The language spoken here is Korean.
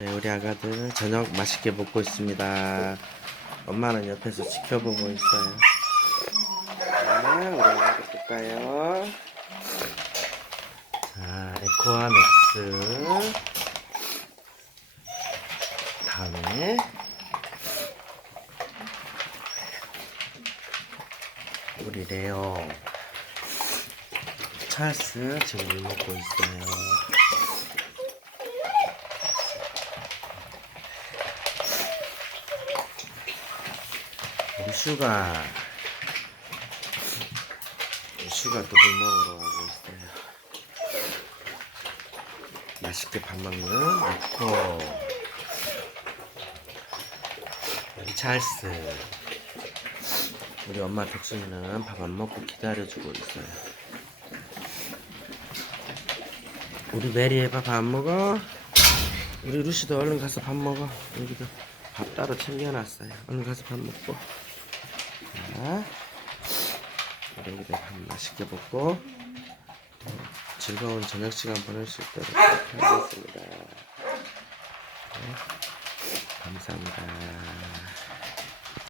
네, 우리 아가들 저녁 맛있게 먹고 있습니다. 엄마는 옆에서 지켜보고 있어요. 자, 우리 아가들 볼까요? 자, 에코아 맥스. 다음에 우리 레오. 찰스 지금 물 먹고 있어요. 우리 슈가 우리 슈가 또 물 먹으러 가고 있어요. 맛있게 밥 먹는 에코 우리 찰스. 우리 엄마 덕순이는 밥 안 먹고 기다려주고 있어요. 우리 메리 밥안 먹어? 우리 루시도 얼른 가서 밥 먹어. 여기도 밥 따로 챙겨놨어요. 얼른 가서 밥 먹고 자, 우리 여기다 밥 맛있게 먹고 또 즐거운 저녁 시간 보낼 수 있도록 하겠습니다. 네, 감사합니다